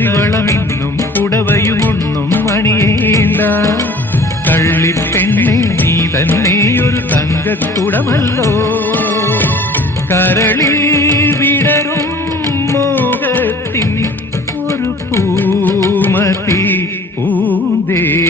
കരിവളമിന്നും പുടവയുമൊന്നും അണിയേണ്ട. കള്ളിപ്പെണ്ണെ നീ തന്നെ ഒരു തങ്കക്കുടമല്ലോ. കരളിൽ വിടരും മോഹത്തിൻ ഒരു പൂമതി പൂന്തേ